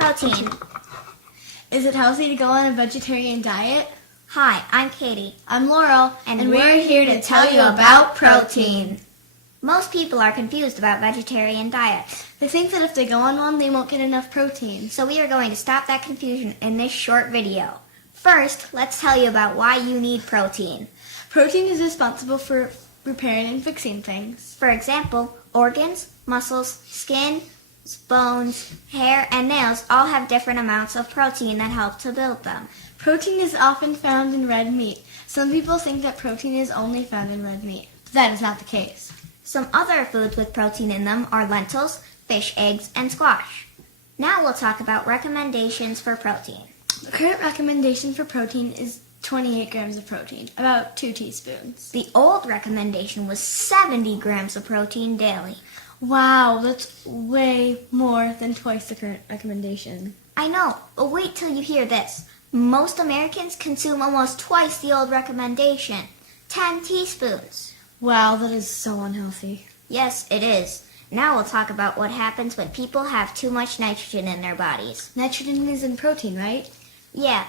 Protein. Is it healthy to go on a vegetarian diet? Hi, I'm Katie. I'm Laurel, and we're here to tell you about protein. Most people are confused about vegetarian diets, They think that if they go on one, they won't get enough protein. so we are going to stop that confusion in this short video. First, let's tell you about why you need protein. Protein is responsible for repairing and fixing things. For example, organs, muscles, skin, bones, hair, and nails all have different amounts of protein that help to build them. Protein is often found in red meat. Some people think that protein is only found in red meat, but that is not the case. Some other foods with protein in them are lentils, fish eggs, and squash. Now we'll talk about recommendations for protein. The current recommendation for protein is 28 grams of protein, about 2 teaspoons. The old recommendation was 70 grams of protein daily. Wow, that's way more than twice the current recommendation. I know, but wait till you hear this. Most Americans consume almost twice the old recommendation, 10 teaspoons. Wow, that is so unhealthy. Yes, it is. Now we'll talk about what happens when people have too much nitrogen in their bodies. Nitrogen is in protein, right? Yeah,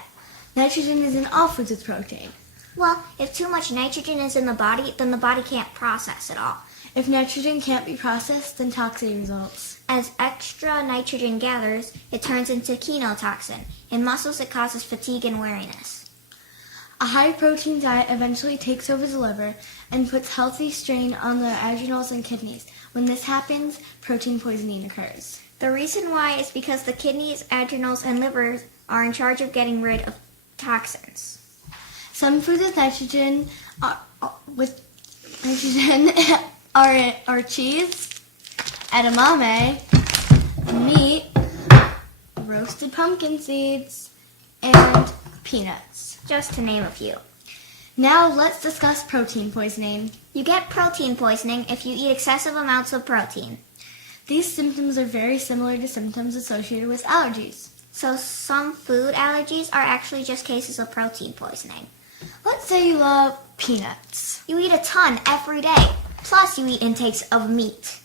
Nitrogen is in all foods with protein. well, if too much nitrogen is in the body, then the body can't process it all. If nitrogen can't be processed, then toxin results. As extra nitrogen gathers, it turns into ketotoxin. In muscles, it causes fatigue and weariness. A high-protein diet eventually takes over the liver and puts healthy strain on the adrenals and kidneys. When this happens, protein poisoning occurs. The reason why is because the kidneys, adrenals, and liver are in charge of getting rid of toxins. Some foods with nitrogen are cheese, edamame, meat, roasted pumpkin seeds, and peanuts. Just to name a few. Now let's discuss protein poisoning. You get protein poisoning if you eat excessive amounts of protein. These symptoms are very similar to symptoms associated with allergies. So some food allergies are actually just cases of protein poisoning. Let's say you love peanuts. You eat a ton every day, plus you eat intakes of meat.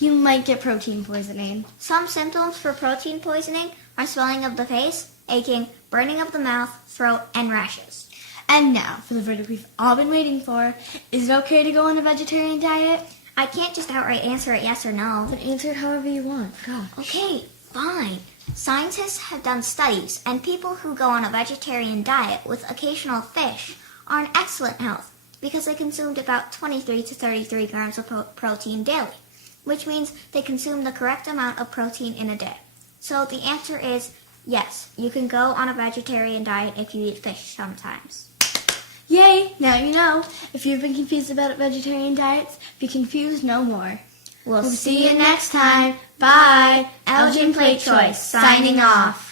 You might get protein poisoning. Some symptoms for protein poisoning are swelling of the face, aching, burning of the mouth, throat, and rashes. And now, for the verdict we've all been waiting for. Is it okay to go on a vegetarian diet? I can't just outright answer it yes or no. But answer it however you want. Gosh. Okay, fine. Scientists have done studies, and people who go on a vegetarian diet with occasional fish are in excellent health because they consumed about 23 to 33 grams of protein daily, which means they consume the correct amount of protein in a day. So the answer is yes, you can go on a vegetarian diet if you eat fish sometimes. Yay! Now you know. If you've been confused about vegetarian diets, be confused no more. We'll See you next time. Bye. Elgin Plate Choice, signing off.